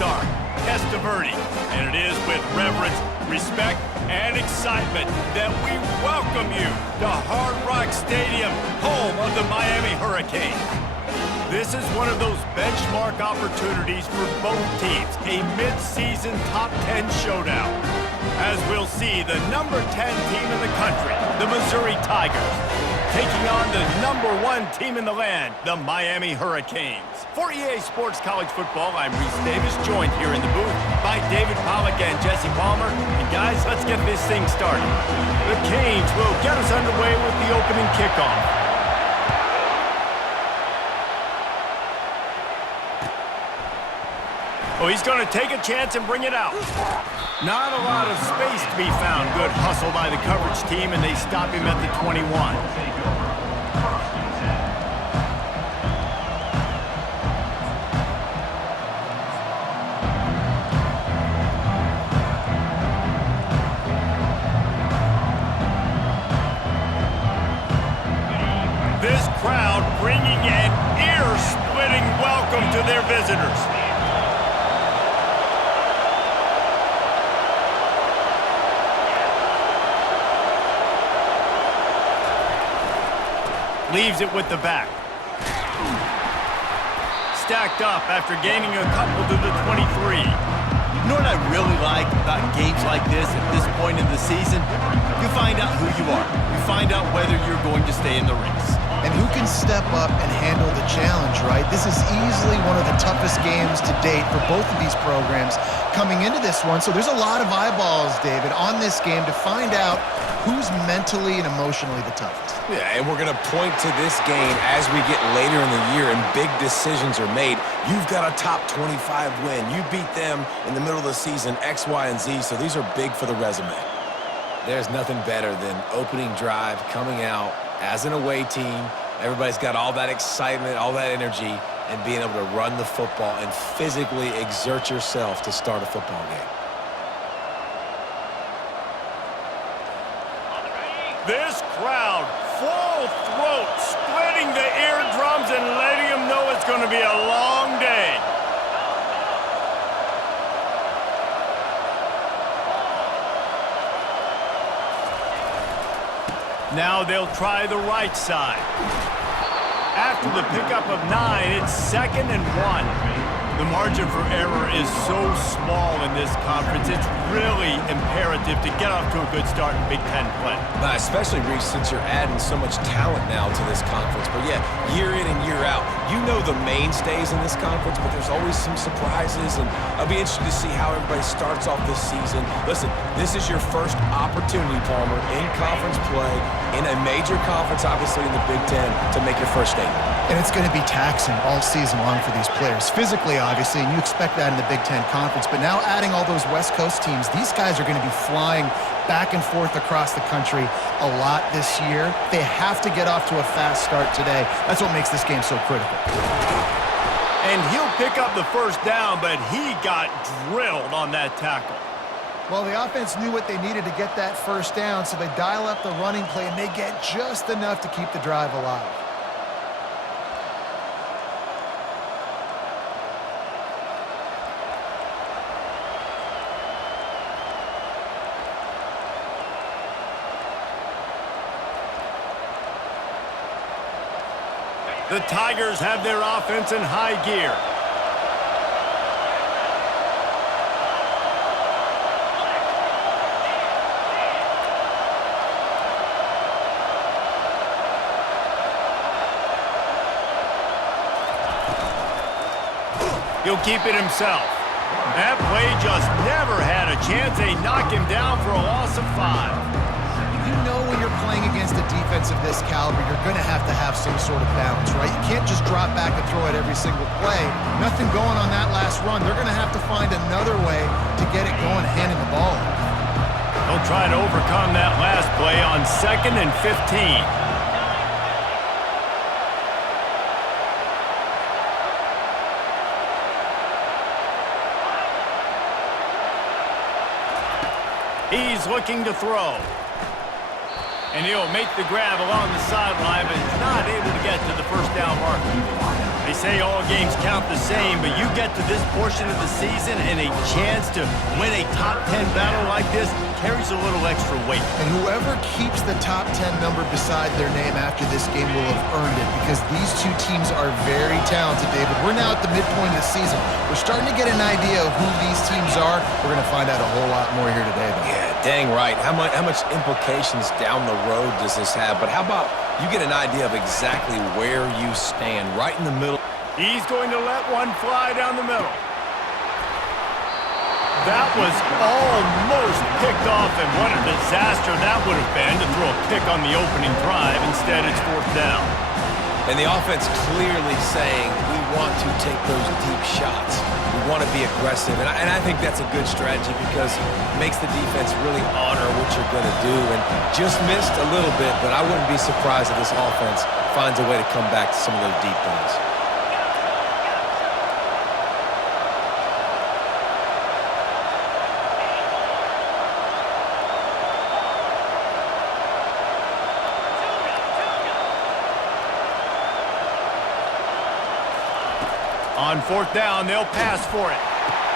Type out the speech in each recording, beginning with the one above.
start, Testaverde. And it is with reverence, respect, and excitement that we welcome you to Hard Rock Stadium, home of the Miami Hurricanes. This is one of those benchmark opportunities for both teams, a mid-season top 10 showdown. As we'll see, the number 10 team in the country, the Missouri Tigers, taking on the number 1 team in the land, the Miami Hurricanes. For EA Sports College Football, I'm Reese Davis, joined here in the booth by David Pollack and Jesse Palmer. And guys, let's get this thing started. The Canes will get us underway with the opening kickoff. Oh, he's going to take a chance and bring it out. Not a lot of space to be found. Good hustle by the coverage team, and they stop him at the 21. This crowd bringing an ear-splitting welcome to their visitors. Leaves it with the back. Stacked up after gaining a couple to the 23. You know what I really like about games like this at this point in the season? You find out who you are. You find out whether you're going to stay in the race. And who can step up and handle the challenge, right? This is easily one of the toughest games to date for both of these programs coming into this one. So there's a lot of eyeballs, David, on this game to find out who's mentally and emotionally the toughest. Yeah, and we're going to point to this game as we get later in the year and big decisions are made. You've got a top 25 win. You beat them in the middle of the season, X, Y, and Z, so these are big for the resume. There's nothing better than opening drive, coming out as an away team. Everybody's got all that excitement, all that energy, and being able to run the football and physically exert yourself to start a football game. This crowd, full throat, splitting the eardrums and letting them know it's going to be a long day. Now they'll try the right side. After the pickup of 9, it's 2nd and 1. The margin for error is so small in this conference, it's really imperative to get off to a good start in Big Ten play. Especially, Reese, since you're adding so much talent now to this conference. But yeah, year in and year out, you know the mainstays in this conference, but there's always some surprises, and I'll be interested to see how everybody starts off this season. Listen, this is your first opportunity, Palmer, in conference play, in a major conference, obviously in the Big Ten, to make your first statement. And it's going to be taxing all season long for these players. Physically, obviously, and you expect that in the Big Ten Conference. But now adding all those West Coast teams, these guys are going to be flying back and forth across the country a lot this year. They have to get off to a fast start today. That's what makes this game so critical. And he'll pick up the first down, but he got drilled on that tackle. Well, the offense knew what they needed to get that first down, so they dial up the running play, and they get just enough to keep the drive alive. The Tigers have their offense in high gear. He'll keep it himself. That play just never had a chance. They knock him down for a loss of 5. You know when you're playing against a defense of this caliber, you're going to have some sort of balance, right? You can't just drop back and throw it every single play. Nothing going on that last run. They're going to have to find another way to get it going, handing the ball off. They'll try to overcome that last play on 2nd and 15. He's looking to throw. And he'll make the grab along the sideline, but is not able to get to the first down marker. They say all games count the same, but you get to this portion of the season and a chance to win a top 10 battle like this carries a little extra weight. And whoever keeps the top 10 number beside their name after this game will have earned it, because these two teams are very talented, David. We're now at the midpoint of the season. We're starting to get an idea of who these teams are. We're going to find out a whole lot more here today, though. Yeah, dang right. How much implications down the road does this have? But how about you get an idea of exactly where you stand, right in the middle? He's going to let one fly down the middle. That was almost picked off, and what a disaster that would have been to throw a pick on the opening drive. Instead, it's 4th down. And the offense clearly saying, we want to take those deep shots. We want to be aggressive. And I think that's a good strategy because it makes the defense really honor what you're going to do. And just missed a little bit, but I wouldn't be surprised if this offense finds a way to come back to some of those deep ones. On 4th down, they'll pass for it.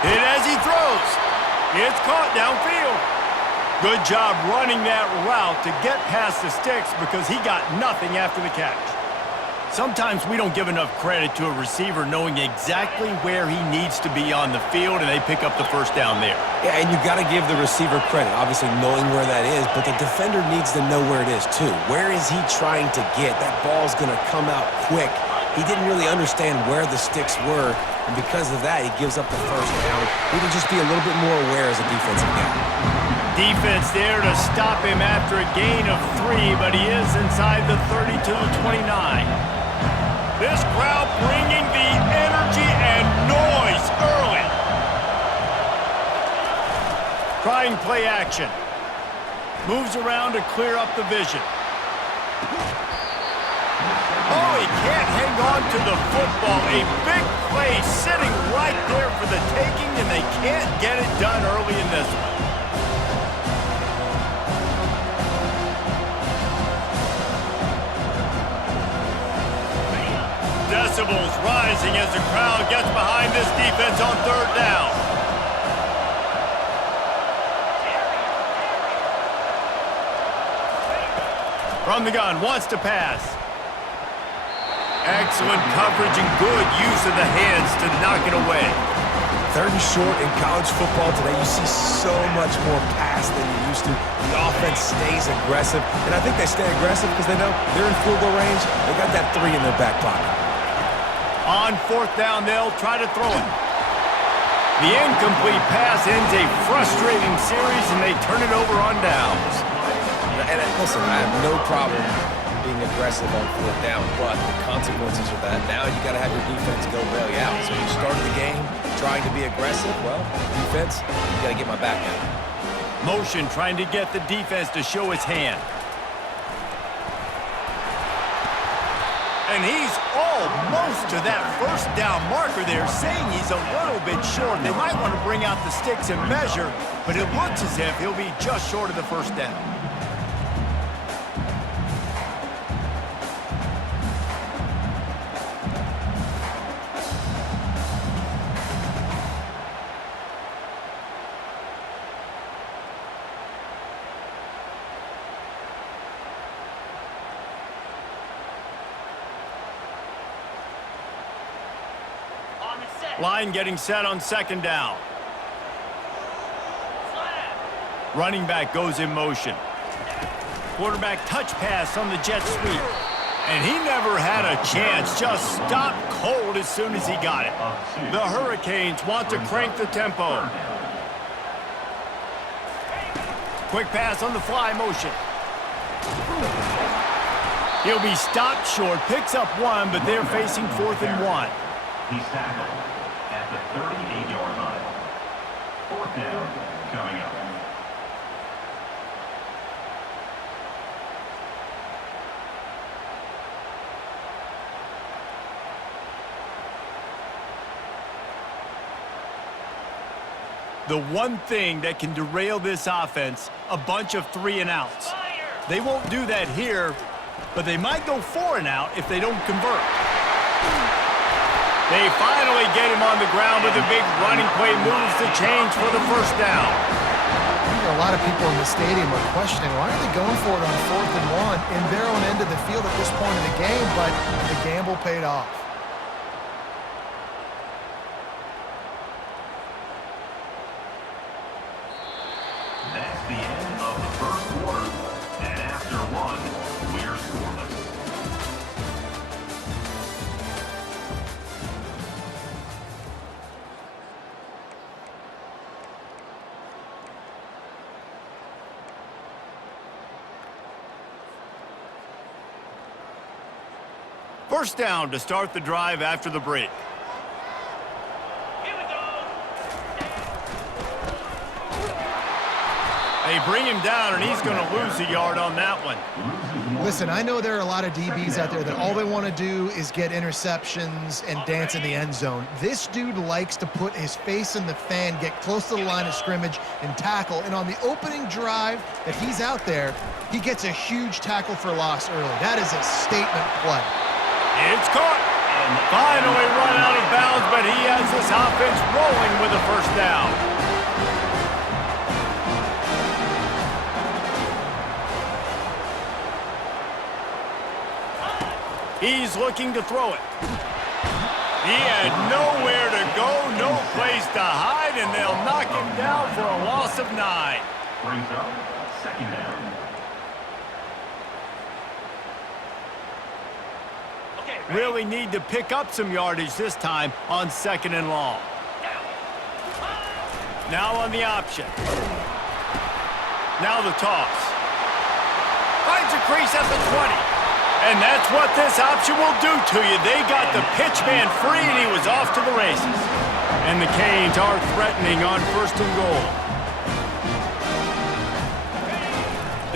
Hit as he throws. It's caught downfield. Good job running that route to get past the sticks because he got nothing after the catch. Sometimes we don't give enough credit to a receiver knowing exactly where he needs to be on the field, and they pick up the 1st down there. Yeah, and you've got to give the receiver credit, obviously knowing where that is, but the defender needs to know where it is too. Where is he trying to get? That ball's going to come out quick. He didn't really understand where the sticks were, and because of that, he gives up the 1st down. He can just be a little bit more aware as a defensive guy. Defense there to stop him after a gain of 3, but he is inside the 30 to the 29. This crowd bringing the energy and noise early. Trying play action. Moves around to clear up the vision. Oh, he can't hang on to the football. A big play sitting right there for the taking, and they can't get it done early in this one. Decibels rising as the crowd gets behind this defense on 3rd down. From the gun, wants to pass. Excellent coverage and good use of the hands to knock it away. 3rd and short in college football today, you see so much more pass than you used to. The offense stays aggressive, and I think they stay aggressive because they know they're in field goal range. They got that 3 in their back pocket. On 4th down, they'll try to throw it. The incomplete pass ends a frustrating series, and they turn it over on downs. And listen, I have no problem being aggressive on 4th down, but the consequences of that, now you got to have your defense go bail you out. So you started the game trying to be aggressive. Well, defense, you got to get my back now. Motion trying to get the defense to show his hand. And he's almost to that 1st down marker there, saying he's a little bit short. They might want to bring out the sticks and measure, but it looks as if he'll be just short of the 1st down. Line getting set on 2nd down. Running back goes in motion. Quarterback touch pass on the jet sweep. And he never had a chance, just stopped cold as soon as he got it. The Hurricanes want to crank the tempo. Quick pass on the fly motion. He'll be stopped short, picks up 1, but they're facing 4th and 1. He's tackled at the 38-yard line. 4th down coming up. The one thing that can derail this offense, a bunch of 3 and outs. They won't do that here, but they might go 4 and out if they don't convert. They finally get him on the ground with a big running play, moves the chains for the first down. I think a lot of people in the stadium are questioning, why are they going for it on 4th and 1 in their own end of the field at this point in the game, but the gamble paid off. That's the end of the first quarter. And after one, we're scoreless. First down to start the drive after the break. They bring him down, and he's going to lose a yard on that one. Listen, I know there are a lot of DBs out there that all they want to do is get interceptions and dance in the end zone. This dude likes to put his face in the fan, get close to the line of scrimmage, and tackle. And on the opening drive that he's out there, he gets a huge tackle for loss early. That is a statement play. It's caught. Finally run out of bounds, but he has this offense rolling with a first down. He's looking to throw it. He had nowhere to go, no place to hide, and they'll knock him down for a loss of 9. Brings up second down. Really need to pick up some yardage this time on 2nd and long. Now on the option. Now the toss. Finds a crease at the 20. And that's what this option will do to you. They got the pitch man free, and he was off to the races. And the Canes are threatening on 1st and goal.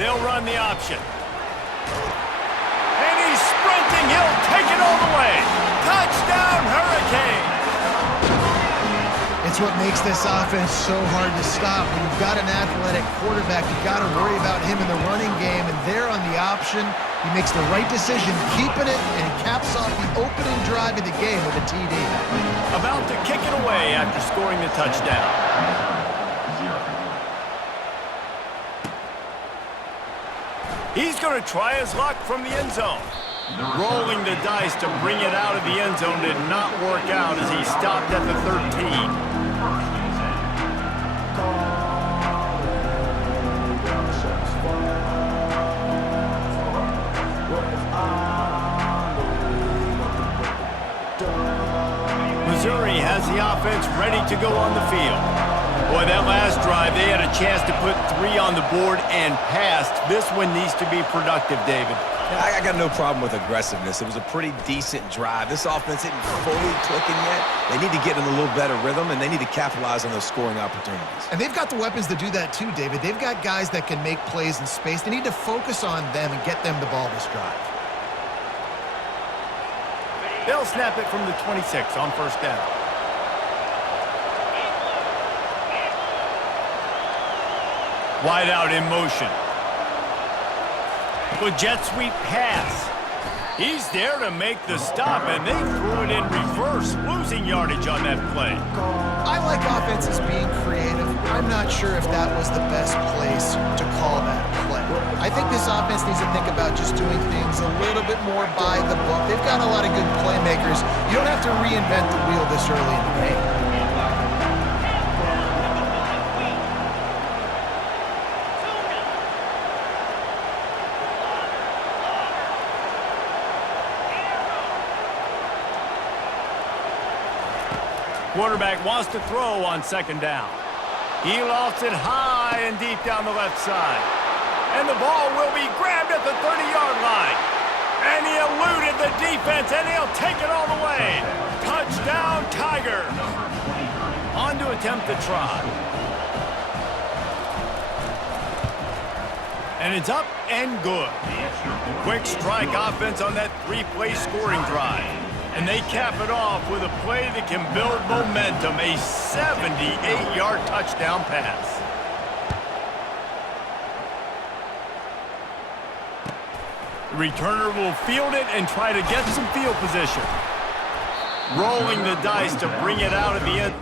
They'll run the option. And he's sprinting. He'll take it all the way. Touchdown, Hurricanes! It's what makes this offense so hard to stop. When you've got an athletic quarterback, you've got to worry about him in the running game, and there on the option, he makes the right decision, keeping it, and he caps off the opening drive of the game with a TD. About to kick it away after scoring the touchdown. He's going to try his luck from the end zone. Rolling the dice to bring it out of the end zone did not work out as he stopped at the 13. Missouri has the offense ready to go on the field. Boy, that last drive, they had a chance to put 3 on the board and passed. This one needs to be productive, David. Yeah, I got no problem with aggressiveness. It was a pretty decent drive. This offense isn't fully clicking yet. They need to get in a little better rhythm, and they need to capitalize on those scoring opportunities. And they've got the weapons to do that too, David. They've got guys that can make plays in space. They need to focus on them and get them the ball this drive. They'll snap it from the 26 on 1st down. Wide out in motion. With jet sweep pass. He's there to make the stop, and they threw it in reverse, losing yardage on that play. I like offenses being creative. I'm not sure if that was the best place to call that play. I think this offense needs to think about just doing things a little bit more by the book. They've got a lot of good playmakers. You don't have to reinvent the wheel this early in the game. Quarterback wants to throw on 2nd down. He lofts it high and deep down the left side. And the ball will be grabbed at the 30-yard line. And he eluded the defense, and he'll take it all the way. Touchdown, Tigers. On to attempt the try. And it's up and good. Quick strike offense on that 3-play scoring drive. And they cap it off with a play that can build momentum, a 78-yard touchdown pass. The returner will field it and try to get some field position. rolling the dice to bring it out at the end.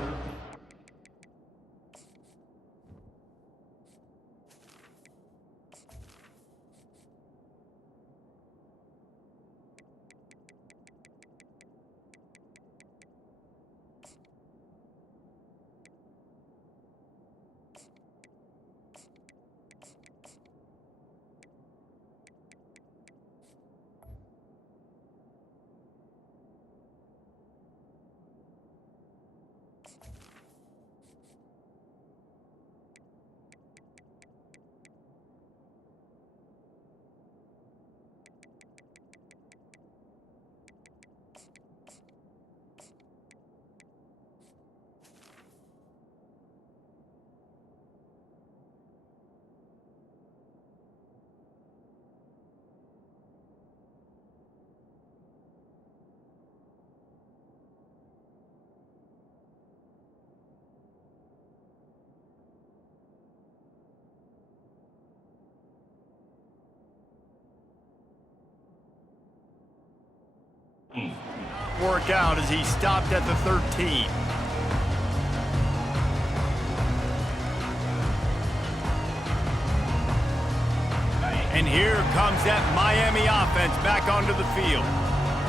Work out as he stopped at the 13. And here comes that Miami offense back onto the field.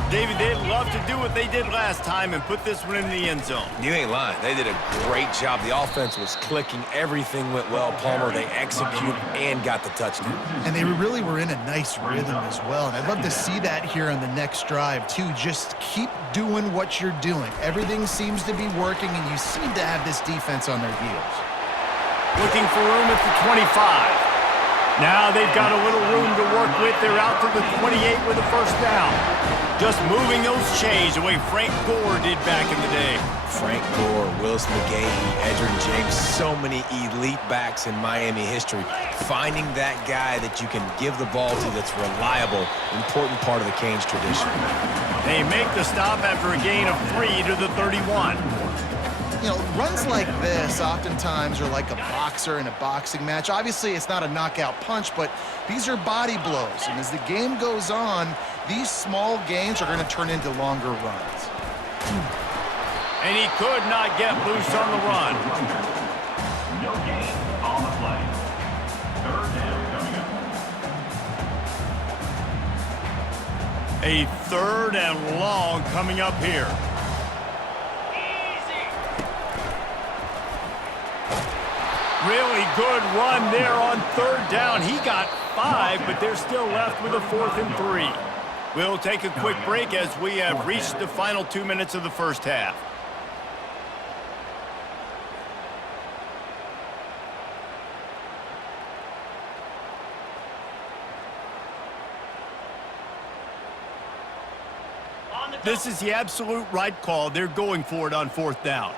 David, they'd love to do what they did last time and put this one in the end zone. You ain't lying. They did a great job. The offense was clicking. Everything went well, Palmer. They executed and got the touchdown. And they really were in a nice rhythm as well. And I'd love to see that here on the next drive, too. Just keep doing what you're doing. Everything seems to be working, and you seem to have this defense on their heels. Looking for room at the 25. Now they've got a little room to work with. They're out to the 28 with a first down. Just moving those chains the way Frank Gore did back in the day. Frank Gore, Willis McGahee, Edgerrin James, so many elite backs in Miami history. Finding that guy that you can give the ball to that's reliable, important part of the Canes tradition. They make the stop after a gain of 3 to the 31. You know, runs like this oftentimes are like a boxer in a boxing match. Obviously, it's not a knockout punch, but these are body blows. And as the game goes on, these small gains are going to turn into longer runs. And he could not get loose on the run. No gain on the play. Third down coming up. A third and long coming up here. Really good run there on third down. He got 5, but they're still left with a 4th and 3. We'll take a quick break as we have reached the final 2 minutes of the first half. This is the absolute right call. They're going for it on 4th down.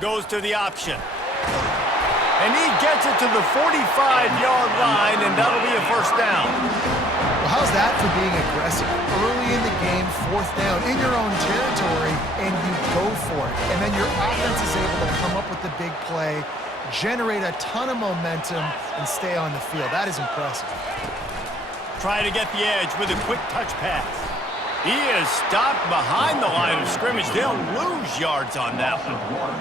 Goes to the option. And he gets it to the 45-yard line, and that'll be a first down. Well, how's that for being aggressive? Early in the game, 4th down, in your own territory, and you go for it. And then your offense is able to come up with the big play, generate a ton of momentum, and stay on the field. That is impressive. Trying to get the edge with a quick touch pass. He is stopped behind the line of scrimmage. They'll lose yards on that one.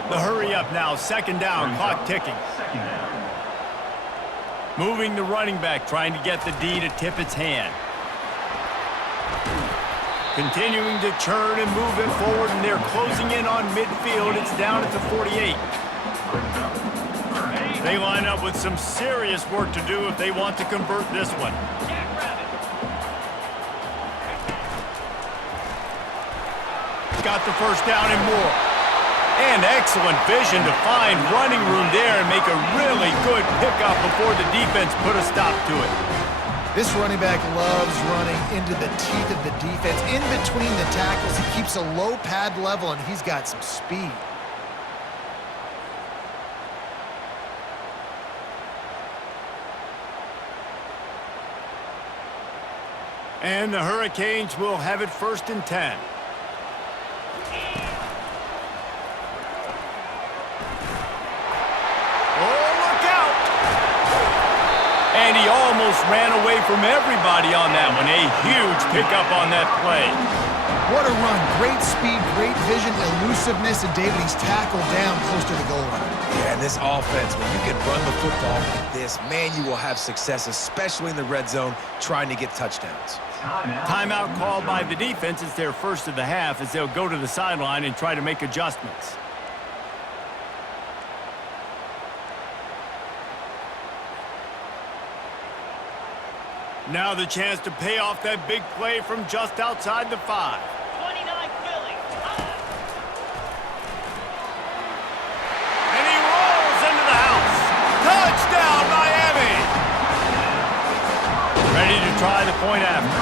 The hurry up now, 2nd down, clock ticking. Moving the running back, trying to get the D to tip its hand. Continuing to churn and move it forward, and they're closing in on midfield. It's down at the 48. They line up with some serious work to do if they want to convert this one. Got the first down and more. And excellent vision to find running room there and make a really good pickup before the defense put a stop to it. This running back loves running into the teeth of the defense. In between the tackles, he keeps a low pad level, and he's got some speed. And the Hurricanes will have it 1st and 10. And he almost ran away from everybody on that one. A huge pickup on that play. What a run. Great speed, great vision, elusiveness, and David, he's tackled down close to the goal line. Yeah, and this offense, when you can run the football like this, man, you will have success, especially in the red zone, trying to get touchdowns. Timeout called by the defense. It's their first of the half as they'll go to the sideline and try to make adjustments. Now the chance to pay off that big play from just outside the 5. 29 Philly. And he rolls into the house. Touchdown, Miami! Ready to try the point after.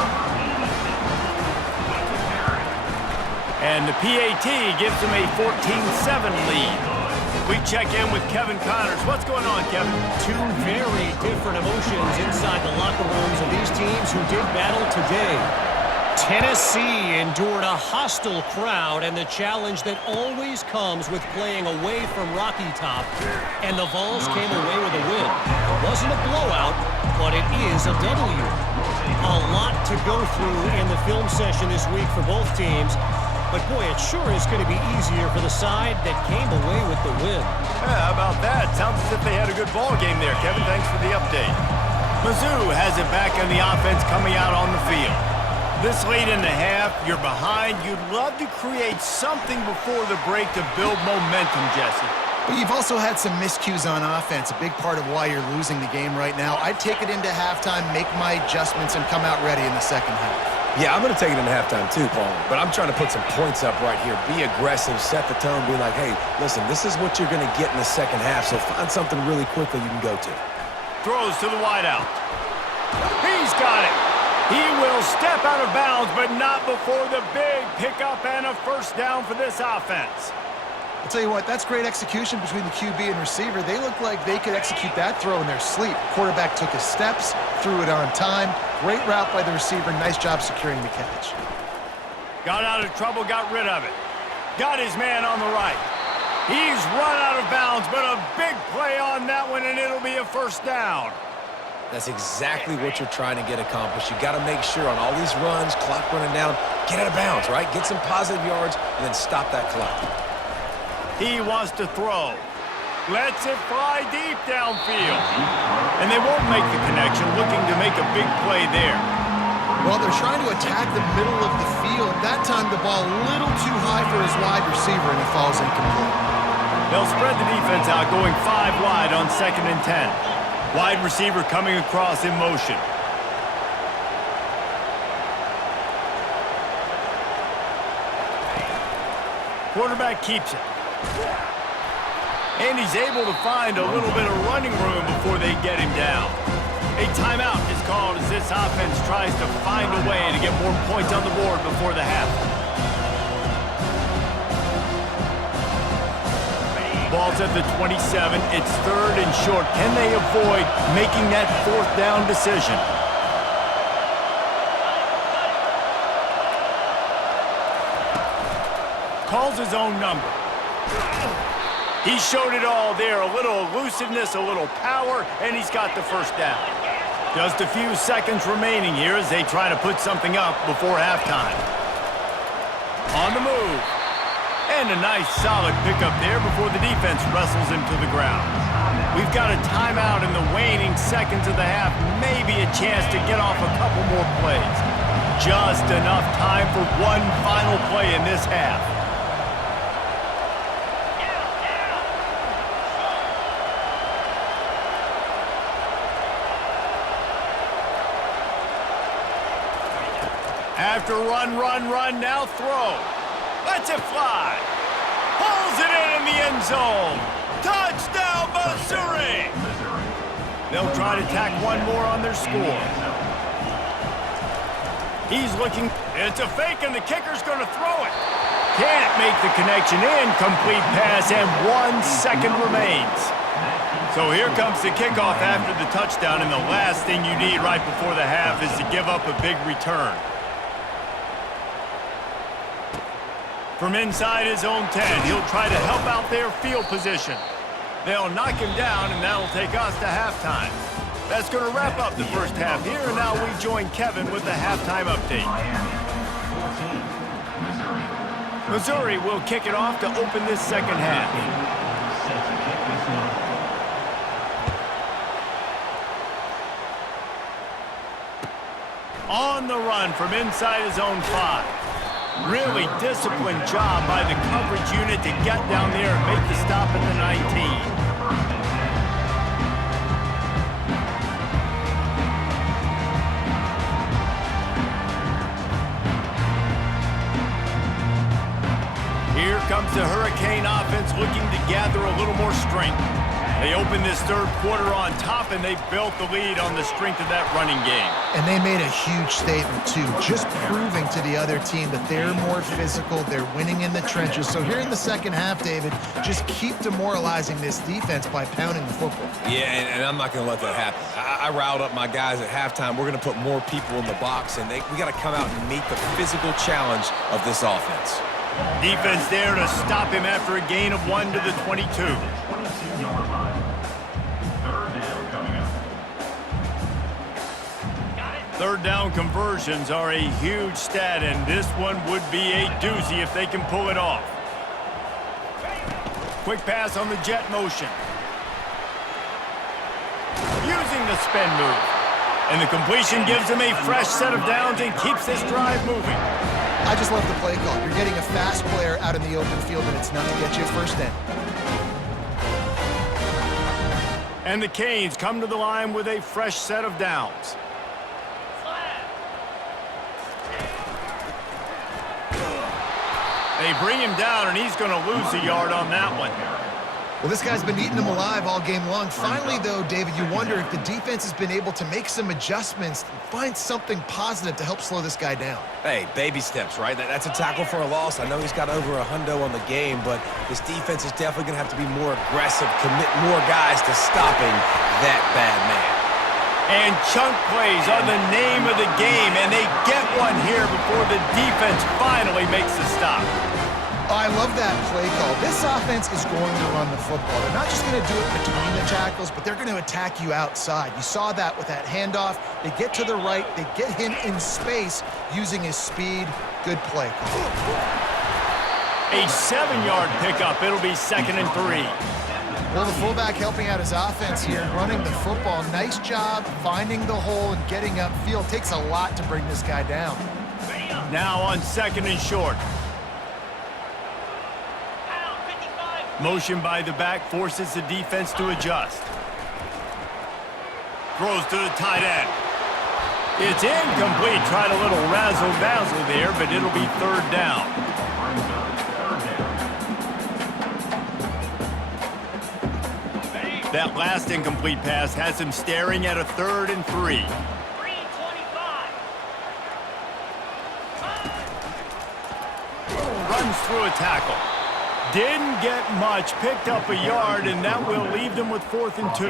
And the PAT gives them a 14-7 lead. We check in with Kevin Connors. What's going on, Kevin? Two very different emotions inside the locker rooms of these teams who did battle today. Tennessee endured a hostile crowd and the challenge that always comes with playing away from Rocky Top. And the Vols came away with a win. It wasn't a blowout, but it is a W. A lot to go through in the film session this week for both teams. But, boy, it sure is going to be easier for the side that came away with the win. Yeah, how about that? Sounds as if they had a good ball game there, Kevin. Thanks for the update. Mizzou has it back on the offense coming out on the field. This late in the half, you're behind. You'd love to create something before the break to build momentum, Jesse. But you've also had some miscues on offense, a big part of why you're losing the game right now. I'd take it into halftime, make my adjustments, and come out ready in the second half. Yeah, I'm going to take it into halftime too, Paul. But I'm trying to put some points up right here. Be aggressive, set the tone, be like, hey, listen, this is what you're going to get in the second half, so find something really quickly you can go to. Throws to the wideout. He's got it. He will step out of bounds, but not before the big pickup and a first down for this offense. I'll tell you what, that's great execution between the QB and receiver. They look like they could execute that throw in their sleep. Quarterback took his steps, threw it on time. Great route by the receiver. Nice job securing the catch. Got out of trouble, got rid of it. Got his man on the right. He's run out of bounds, but a big play on that one, and it'll be a first down. That's exactly what you're trying to get accomplished. You got to make sure on all these runs, clock running down, get out of bounds, right? Get some positive yards, and then stop that clock. He wants to throw. Lets it fly deep downfield. And they won't make the connection, looking to make a big play there. Well, they're trying to attack the middle of the field. That time the ball a little too high for his wide receiver, and it falls incomplete. They'll spread the defense out, going 5 wide on 2nd and 10. Wide receiver coming across in motion. Quarterback keeps it. And he's able to find a little bit of running room before they get him down. A timeout is called as this offense tries to find a way to get more points on the board before the half. Ball's at the 27. It's 3rd and short. Can they avoid making that 4th down decision? Calls his own number. He showed it all there. A little elusiveness, a little power, and he's got the first down. Just a few seconds remaining here as they try to put something up before halftime. On the move. And a nice solid pickup there before the defense wrestles him to the ground. We've got a timeout in the waning seconds of the half. Maybe a chance to get off a couple more plays. Just enough time for one final play in this half. After run, now throw. Lets it fly. Pulls it in the end zone. Touchdown, Missouri! They'll try to tack one more on their score. He's looking. It's a fake, and the kicker's going to throw it. Can't make the connection. Incomplete pass, and 1 second remains. So here comes the kickoff after the touchdown, and the last thing you need right before the half is to give up a big return. From inside his own 10, he'll try to help out their field position. They'll knock him down, and that'll take us to halftime. That's going to wrap up the first half here, and now we join Kevin with the halftime update. Missouri will kick it off to open this second half. On the run from inside his own 5. Really disciplined job by the coverage unit to get down there and make the stop at the 19. Here comes the Hurricane offense looking to gather a little more strength. They opened this third quarter on top, and they built the lead on the strength of that running game. And they made a huge statement, too, just proving to the other team that they're more physical, they're winning in the trenches. So here in the second half, David, just keep demoralizing this defense by pounding the football. Yeah, and I'm not going to let that happen. I riled up my guys at halftime. We're going to put more people in the box, and we got to come out and meet the physical challenge of this offense. Defense there to stop him after a gain of 1 to the 22. 22-yard line. Third down coming up. Third down conversions are a huge stat, and this one would be a doozy if they can pull it off. Quick pass on the jet motion. Using the spin move. And the completion gives him a fresh set of downs and keeps this drive moving. I just love the play call. You're getting a fast player out in the open field, and it's not to get you a first down. And the Canes come to the line with a fresh set of downs. They bring him down, and he's going to lose a yard on that one. Well, this guy's been eating them alive all game long. Finally, though, David, you wonder if the defense has been able to make some adjustments, find something positive to help slow this guy down. Hey, baby steps, right? That's a tackle for a loss. I know he's got over $100 on the game, but this defense is definitely going to have to be more aggressive, commit more guys to stopping that bad man. And chunk plays are the name of the game, and they get one here before the defense finally makes the stop. Oh, I love that play call. This offense is going to run the football. They're not just going to do it between the tackles, but they're going to attack you outside. You saw that with that handoff. They get to the right. They get him in space using his speed. Good play call. A 7-yard pickup. It'll be 2nd and 3. Well, the fullback helping out his offense here, running the football. Nice job finding the hole and getting upfield. Takes a lot to bring this guy down. Now on 2nd and short. Motion by the back forces the defense to adjust. Throws to the tight end. It's incomplete. Tried a little razzle-dazzle there, but it'll be 3rd down. That last incomplete pass has him staring at a 3rd and 3. Runs through a tackle. Didn't get much, picked up a yard, and that will leave them with 4th and 2.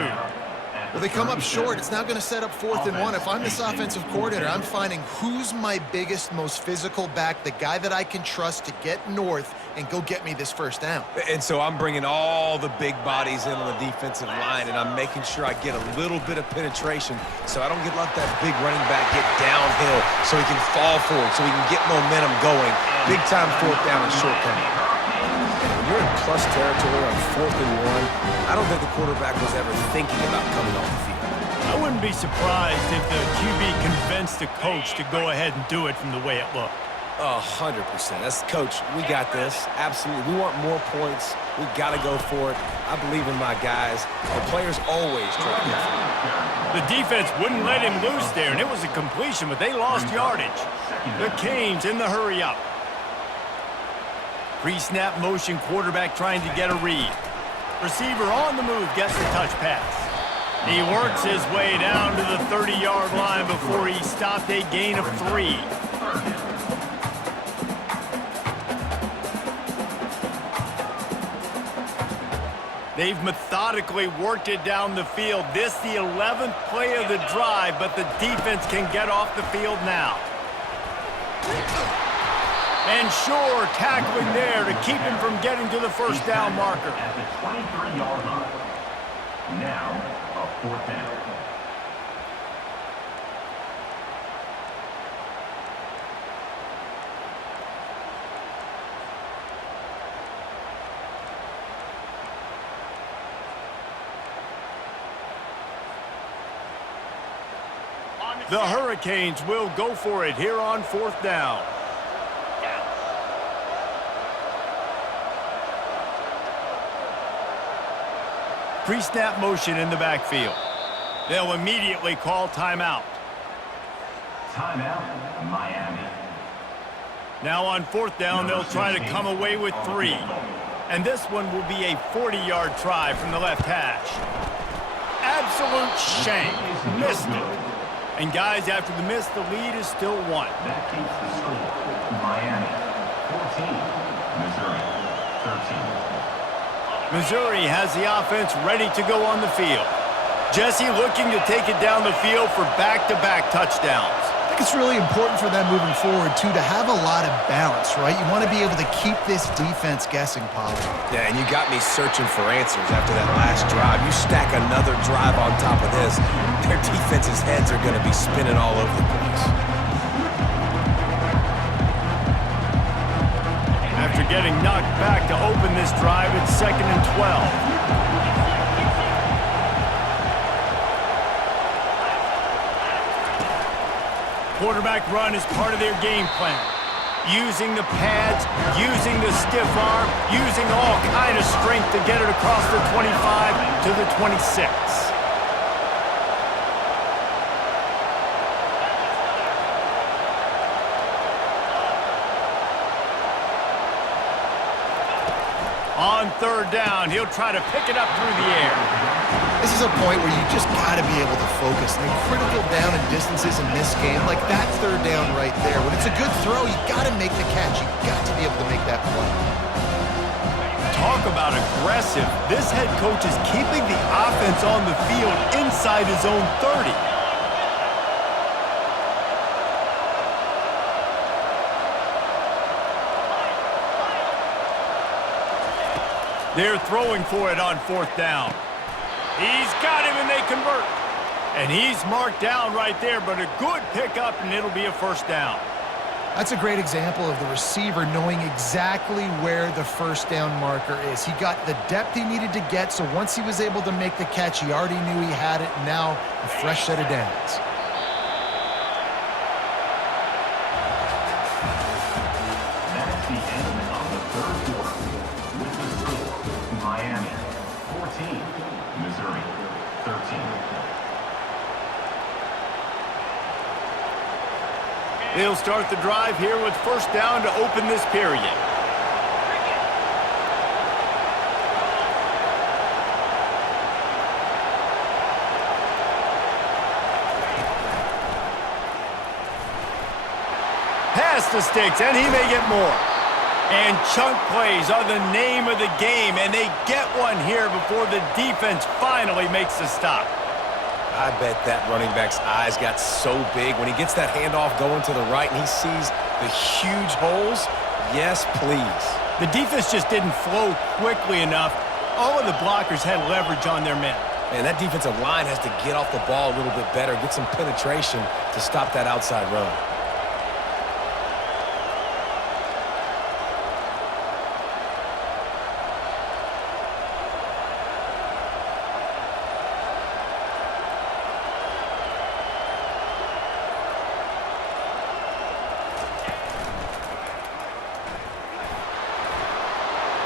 Well, they come up short. It's now going to set up 4th and 1. If I'm this offensive coordinator, I'm finding who's my biggest, most physical back, the guy that I can trust to get north and go get me this first down. And so I'm bringing all the big bodies in on the defensive line, and I'm making sure I get a little bit of penetration so I don't let that big running back get downhill so he can fall forward, so he can get momentum going. Big time 4th down and shortcoming. When you're in plus territory on 4th and 1, I don't think the quarterback was ever thinking about coming off the field. I wouldn't be surprised if the QB convinced the coach to go ahead and do it from the way it looked. 100%. That's coach. We got this. Absolutely. We want more points. We got to go for it. I believe in my guys. The players always try to go for it. The defense wouldn't let him loose there, and it was a completion, but they lost yardage. The Canes in the hurry up. Pre-snap motion, quarterback trying to get a read. Receiver on the move, gets the touch pass. He works his way down to the 30-yard line before he stopped a gain of 3. They've methodically worked it down the field. This the 11th play of the drive, but the defense can get off the field now. And Shore tackling there to keep him from getting to the first down marker. At the 23-yard line. Now, a 4th down. The Hurricanes will go for it here on 4th down. Pre-snap motion in the backfield. They'll immediately call timeout. Timeout, Miami. Now on 4th down, they'll try to come away with 3. And this one will be a 40-yard try from the left hash. Absolute shank. Missed it. And guys, after the miss, the lead is still 1. That keeps the score. Miami, 14. Missouri, 13. Missouri has the offense ready to go on the field. Jesse looking to take it down the field for back-to-back touchdowns. I think it's really important for them moving forward, too, to have a lot of balance, right? You want to be able to keep this defense guessing, Pollard. Yeah, and you got me searching for answers after that last drive. You stack another drive on top of this, their defense's heads are going to be spinning all over the place. After getting knocked back to open this drive, it's 2nd and 12. Quarterback run is part of their game plan. Using the pads, using the stiff arm, using all kind of strength to get it across the 25 to the 26. On 3rd down, he'll try to pick it up through the air. This is a point where you just got to be able to focus. I mean, critical down and distances in this game, like that 3rd down right there. When it's a good throw, you got to make the catch. You got to be able to make that play. Talk about aggressive. This head coach is keeping the offense on the field inside his own 30. They're throwing for it on 4th down. He's got him and they convert. And he's marked down right there, but a good pickup and it'll be a 1st down. That's a great example of the receiver knowing exactly where the 1st down marker is. He got the depth he needed to get, so once he was able to make the catch, he already knew he had it. Now a fresh set of downs. That's the end of the 3rd quarter. With the score, Miami, 14. Missouri, 13. They'll start the drive here with 1st down to open this period. Pass the sticks, and he may get more. And chunk plays are the name of the game, and they get one here before the defense finally makes the stop. I bet that running back's eyes got so big when he gets that handoff going to the right and he sees the huge holes. Yes, please. The defense just didn't flow quickly enough. All of the blockers had leverage on their men. Man, that defensive line has to get off the ball a little bit better, get some penetration to stop that outside run.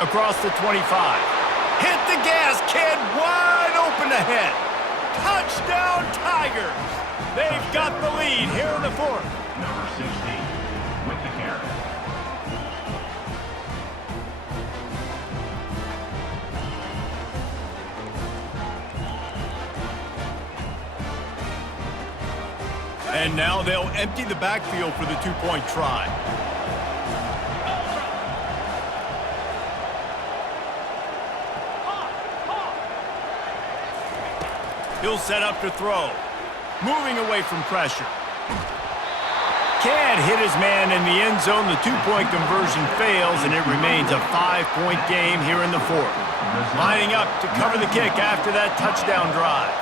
Across the 25. Hit the gas, kid. Wide open ahead. Touchdown, Tigers. They've got the lead here in the 4th. Number 16, with the carry. And now they'll empty the backfield for the 2-point try. He'll set up to throw. Moving away from pressure. Can't hit his man in the end zone. The 2-point conversion fails, and it remains a 5-point game here in the 4th. Lining up to cover the kick after that touchdown drive.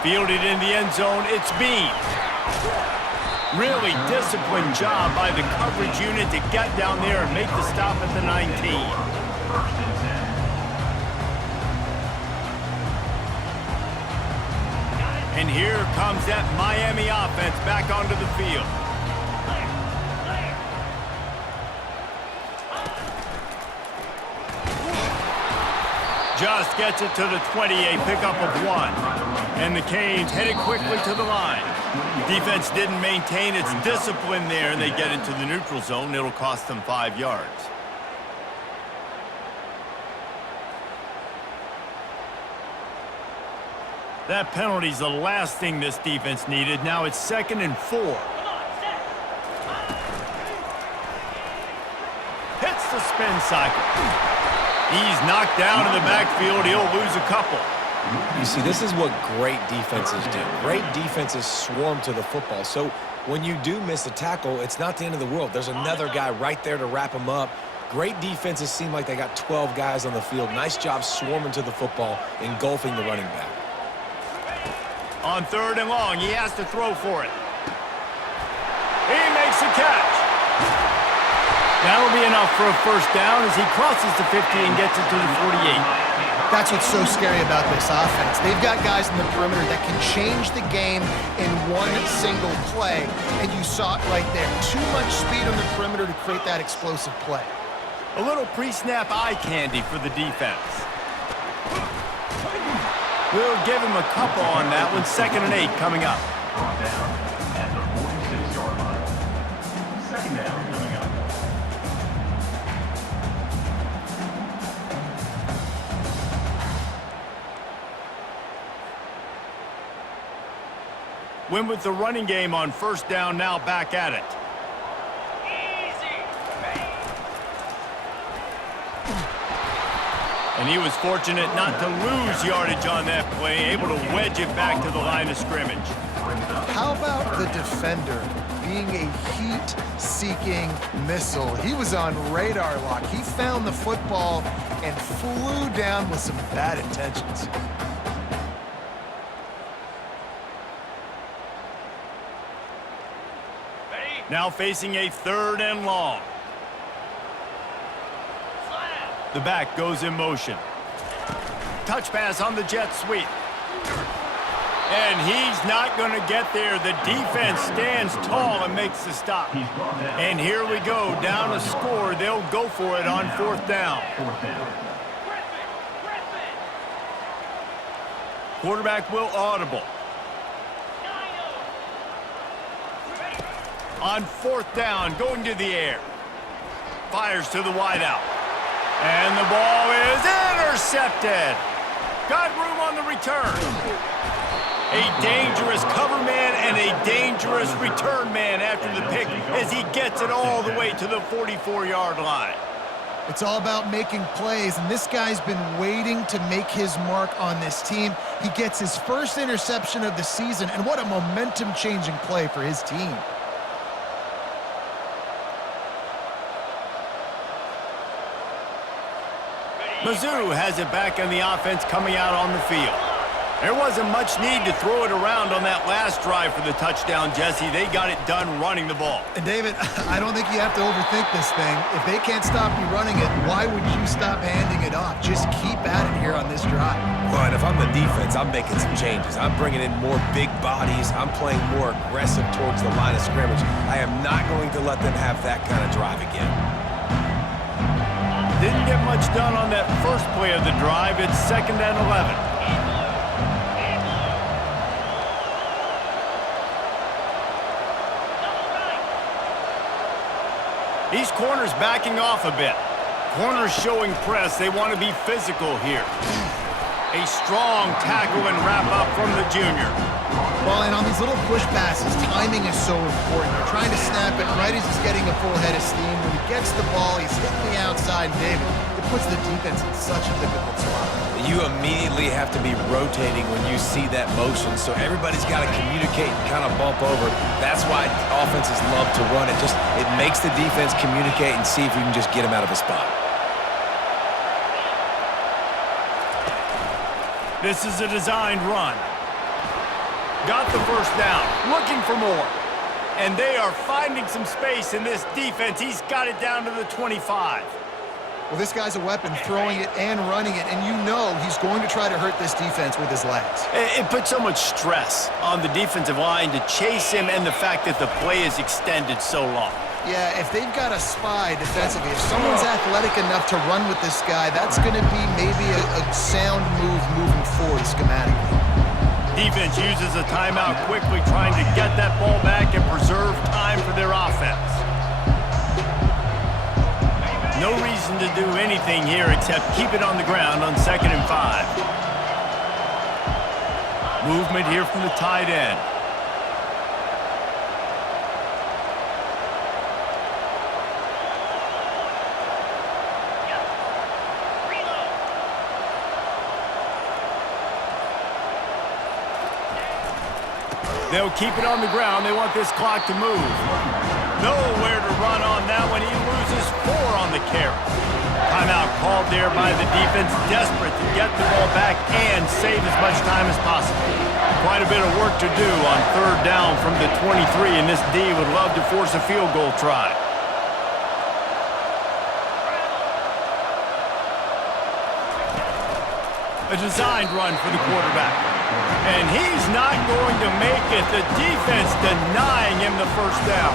14. Fielded in the end zone, it's Bean. Really disciplined job by the coverage unit to get down there and make the stop at the 19. And here comes that Miami offense back onto the field. Just gets it to the 20, a pickup of 1. And the Canes headed quickly to the line. Defense didn't maintain its discipline there, and they get into the neutral zone. It'll cost them 5 yards. That penalty's the last thing this defense needed. Now it's 2nd and 4. Hits the spin cycle. He's knocked down in the backfield. He'll lose a couple. You see, this is what great defenses do. Great defenses swarm to the football. So when you do miss a tackle, it's not the end of the world. There's another guy right there to wrap him up. Great defenses seem like they got 12 guys on the field. Nice job swarming to the football, engulfing the running back. On 3rd and long, he has to throw for it. He makes the catch. That'll be enough for a first down as he crosses the 50 and gets it to the 48. That's what's so scary about this offense. They've got guys in the perimeter that can change the game in one single play, and you saw it right there. Too much speed on the perimeter to create that explosive play. A little pre-snap eye candy for the defense. We'll give him a couple on that one. 2nd and 8 coming up. Brought down at the 46-yard line. 2nd down coming up. Win with the running game on 1st down, now back at it. And he was fortunate not to lose yardage on that play, able to wedge it back to the line of scrimmage. How about the defender being a heat-seeking missile? He was on radar lock. He found the football and flew down with some bad intentions. Now facing a 3rd and long. The back goes in motion. Touch pass on the jet sweep. And he's not going to get there. The defense stands tall and makes the stop. And here we go, down a score. They'll go for it on 4th down. Quarterback will audible. On 4th down, going to the air. Fires to the wideout. And the ball is intercepted. Got room on the return. A dangerous cover man and a dangerous return man after the pick as he gets it all the way to the 44-yard line. It's all about making plays, and this guy's been waiting to make his mark on this team. He gets his first interception of the season, and what a momentum-changing play for his team. Mizzou has it back in the offense coming out on the field. There wasn't much need to throw it around on that last drive for the touchdown, Jesse. They got it done running the ball. And David, I don't think you have to overthink this thing. If they can't stop you running it, why would you stop handing it off? Just keep at it here on this drive. Well, and if I'm the defense, I'm making some changes. I'm bringing in more big bodies. I'm playing more aggressive towards the line of scrimmage. I am not going to let them have that kind of drive again. Didn't get much done on that first play of the drive. It's 2nd and 11. These corners backing off a bit. Corners showing press. They want to be physical here. A strong tackle and wrap up from the junior. Well, and on these little push passes, timing is so important. You're trying to snap it right as he's getting a full head of steam. When he gets the ball, he's hitting the outside. David, it puts the defense in such a difficult spot. You immediately have to be rotating when you see that motion, so everybody's got to communicate and kind of bump over. That's why offenses love to run it. It makes the defense communicate and see if you can just get him out of a spot. This is a designed run. Got the first down, looking for more. And they are finding some space in this defense. He's got it down to the 25. Well, this guy's a weapon, throwing it and running it, and you know he's going to try to hurt this defense with his legs. It puts so much stress on the defensive line to chase him and the fact that the play is extended so long. Yeah, if they've got a spy defensively, if someone's athletic enough to run with this guy, that's going to be maybe a sound move moving forward schematically. Defense uses a timeout quickly, trying to get that ball back and preserve time for their offense. No reason to do anything here except keep it on the ground on 2nd and 5. Movement here from the tight end. They'll keep it on the ground. They want this clock to move. Nowhere to run on that one. He loses 4 on the carry. Timeout called there by the defense, desperate to get the ball back and save as much time as possible. Quite a bit of work to do on 3rd down from the 23, and this D would love to force a field goal try. A designed run for the quarterback. And he's not going to make it. The defense denying him the 1st down.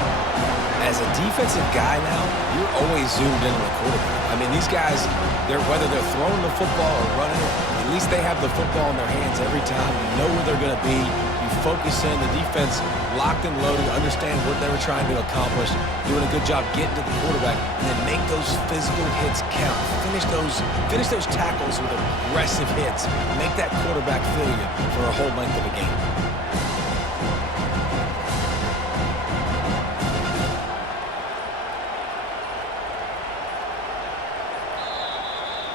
As a defensive guy now, you're always zoomed in on the quarterback. I mean, these guys, whether they're throwing the football or running it, at least they have the football in their hands every time. You know where they're going to be. You focus in. The defense locked and loaded, understand what they were trying to accomplish, doing a good job getting to the quarterback, and then make those physical hits count. Finish those tackles with aggressive hits. Make that quarterback feel you for a whole length of a game.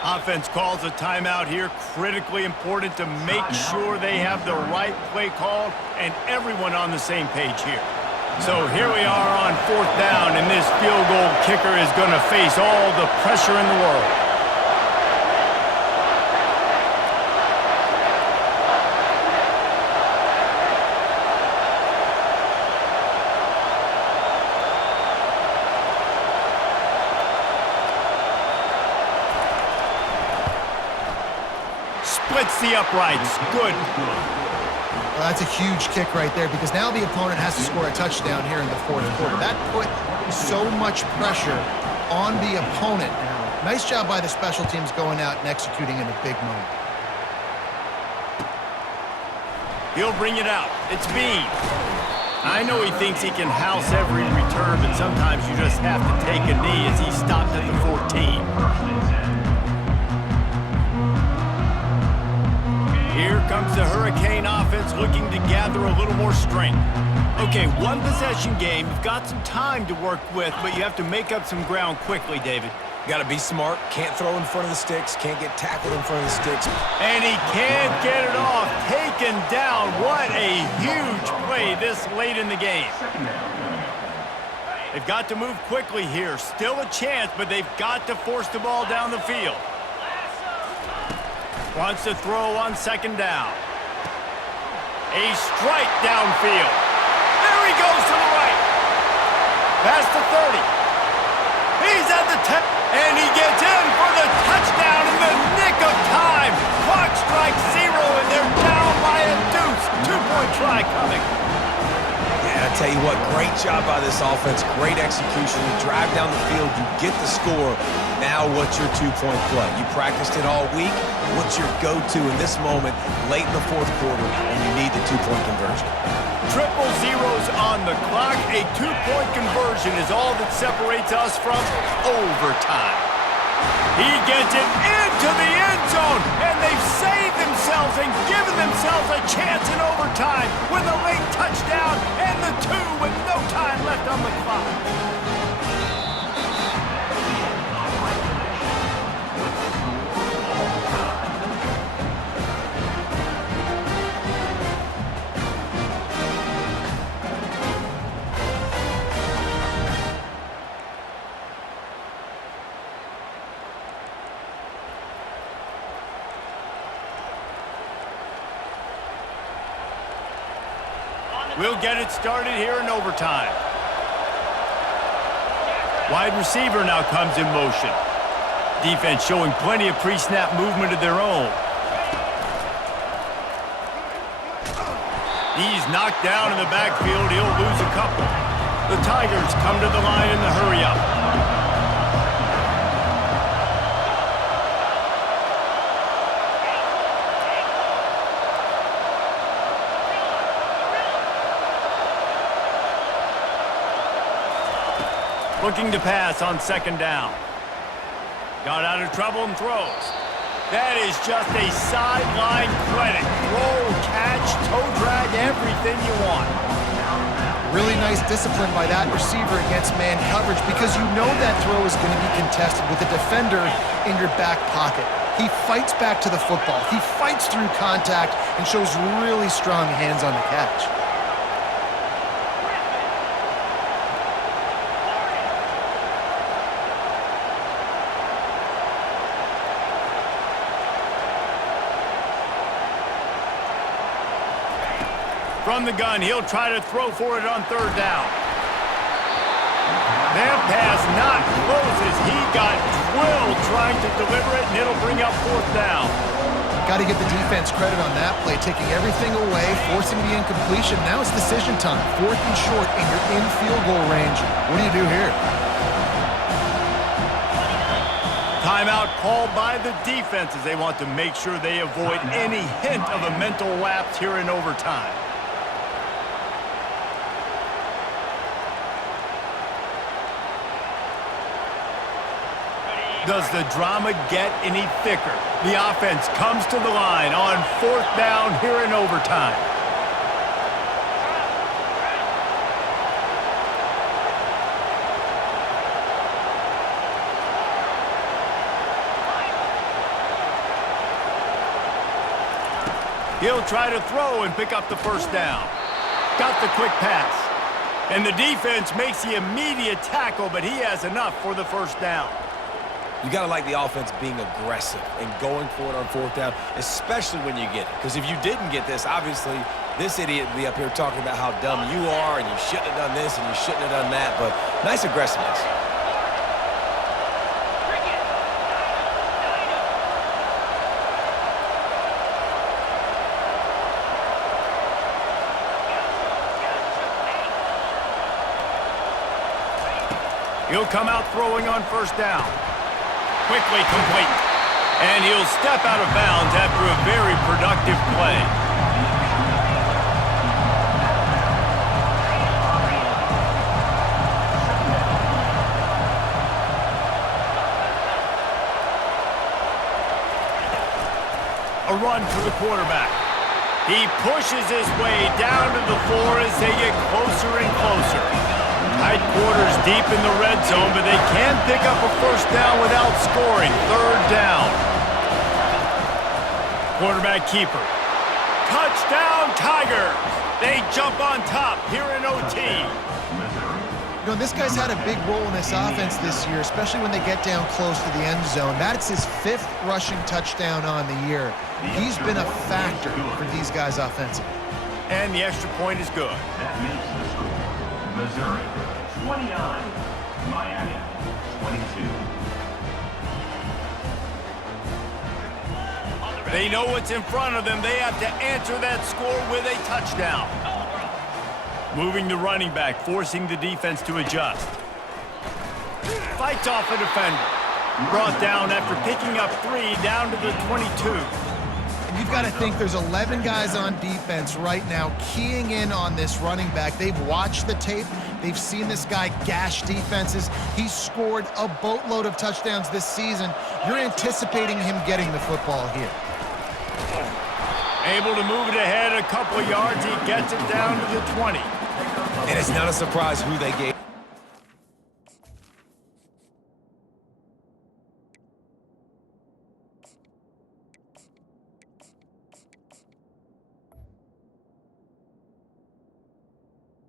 Offense calls a timeout here. Critically important to make sure they have the right play called and everyone on the same page here. So here we are on 4th down, and this field goal kicker is going to face all the pressure in the world. Splits the uprights. Good. Well, that's a huge kick right there because now the opponent has to score a touchdown here in the 4th quarter. That put so much pressure on the opponent now. Nice job by the special teams going out and executing in a big moment. He'll bring it out. It's Bean. I know he thinks he can house every return, but sometimes you just have to take a knee as he stopped at the 14. Here comes the Hurricane offense looking to gather a little more strength. Okay, 1 possession game. You've got some time to work with, but you have to make up some ground quickly, David. Got to be smart. Can't throw in front of the sticks. Can't get tackled in front of the sticks. And he can't get it off. Taken down. What a huge play this late in the game. They've got to move quickly here. Still a chance, but they've got to force the ball down the field. Wants to throw on 2nd down. A strike downfield. There he goes to the right. Past the 30. He's at the 10. And he gets in for the touchdown in the nick of time. Clock strikes 0, and they're down by a deuce. 2-point try coming. Yeah, I tell you what, great job by this offense. Great execution. You drive down the field, you get the score. Now what's your 2-point play? You practiced it all week. What's your go-to in this moment, late in the 4th quarter, when you need the 2-point conversion? Triple zeros on the clock. A 2-point conversion is all that separates us from overtime. He gets it into the end zone, and they've saved themselves and given themselves a chance in overtime with a late touchdown and the 2 with no time left on the clock. We'll get it started here in overtime. Wide receiver now comes in motion. Defense showing plenty of pre-snap movement of their own. He's knocked down in the backfield. He'll lose a couple. The Tigers come to the line in the hurry-up. Looking to pass on second down. Got out of trouble and throws. That is just a sideline credit. Roll, catch, toe drag, everything you want. Really nice discipline by that receiver against man coverage because you know that throw is going to be contested with a defender in your back pocket. He fights back to the football. He fights through contact and shows really strong hands on the catch. From the gun, he'll try to throw for it on third down. That pass not close as he got drilled trying to deliver it, and it'll bring up fourth down. Got to give the defense credit on that play, taking everything away, forcing the incompletion. Now it's decision time. Fourth and short, and you're in field goal range. What do you do here? Timeout called by the defense as they want to make sure they avoid any hint of a mental lapse here in overtime. Does the drama get any thicker? The offense comes to the line on fourth down here in overtime. He'll try to throw and pick up the first down. Got the quick pass. And the defense makes the immediate tackle, but he has enough for the first down. You got to like the offense being aggressive and going for it on fourth down, especially when you get it. Because if you didn't get this, obviously, this idiot would be up here talking about how dumb you are and you shouldn't have done this and you shouldn't have done that. But nice aggressiveness. He'll come out throwing on first down. Quickly complete. And he'll step out of bounds after a very productive play. A run for the quarterback. He pushes his way down to the floor as they get closer and closer. Tight quarters deep in the red zone, but they can't pick up a first down without scoring. Third down. Quarterback keeper. Touchdown, Tigers! They jump on top here in OT. You know, this guy's had a big role in this offense this year, especially when they get down close to the end zone. That's his 5th rushing touchdown on the year. He's been a factor for these guys offensively. And the extra point is good. That makes the score Missouri 29, Miami 22. They know what's in front of them. They have to answer that score with a touchdown. Moving the running back, forcing the defense to adjust. Fights off a defender. Brought down after picking up 3 down to the 22. You've got to think there's 11 guys on defense right now keying in on this running back. They've watched the tape. They've seen this guy gash defenses. He's scored a boatload of touchdowns this season. You're anticipating him getting the football here. Able to move it ahead a couple of yards. He gets it down to the 20. And it's not a surprise who they gave.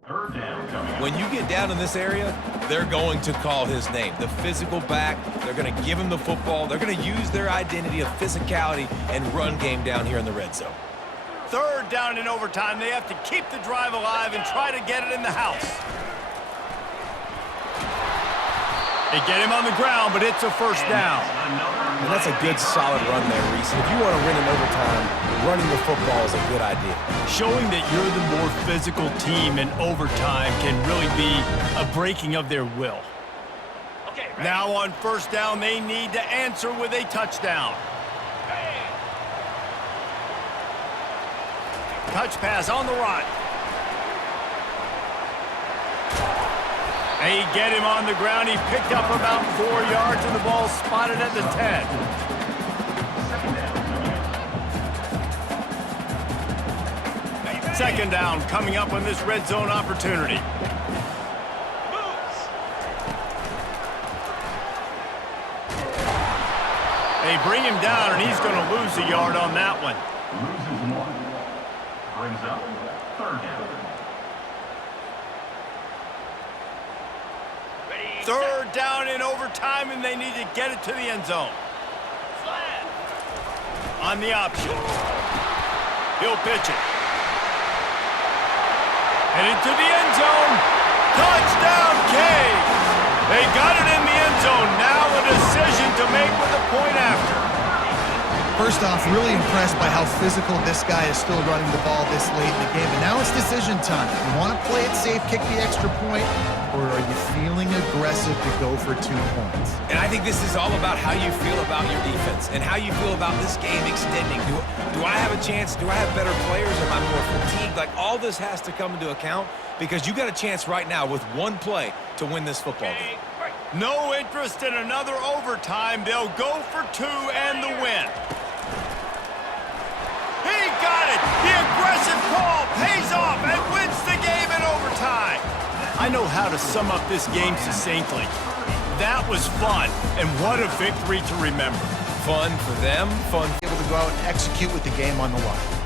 Third down coming. When you get down in this area, they're going to call his name. The physical back, they're going to give him the football. They're going to use their identity of physicality and run game down here in the red zone. Third down in overtime. They have to keep the drive alive and try to get it in the house. They get him on the ground, but it's a first down. And that's a good, solid run there, Reese. If you want to win in overtime, running the football is a good idea. Showing that you're the more physical team in overtime can really be a breaking of their will. Now on first down, they need to answer with a touchdown. Touch pass on the run. They get him on the ground. He picked up about 4 yards, and the ball spotted at the 10. Second down coming up on this red zone opportunity. They bring him down, and he's going to lose a yard on that one. Loses 1. Brings up third down. Third down in overtime, and they need to get it to the end zone. On the option. He'll pitch it. And into the end zone. Touchdown, Canes! They got it in the end zone. Now a decision to make with a point after. First off, really impressed by how physical this guy is still running the ball this late in the game. And now it's decision time. You want to play it safe, kick the extra point, or are you feeling aggressive to go for 2 points? And I think this is all about how you feel about your defense and how you feel about this game extending. Do I have a chance? Do I have better players? Am I more fatigued? Like, all this has to come into account because you got a chance right now with one play to win this football game. No interest in another overtime. They'll go for 2 and the win. He got it! The aggressive call pays off and wins the game in overtime. I know how to sum up this game succinctly. That was fun, and what a victory to remember. Fun for them, fun. Able to go out and execute with the game on the line.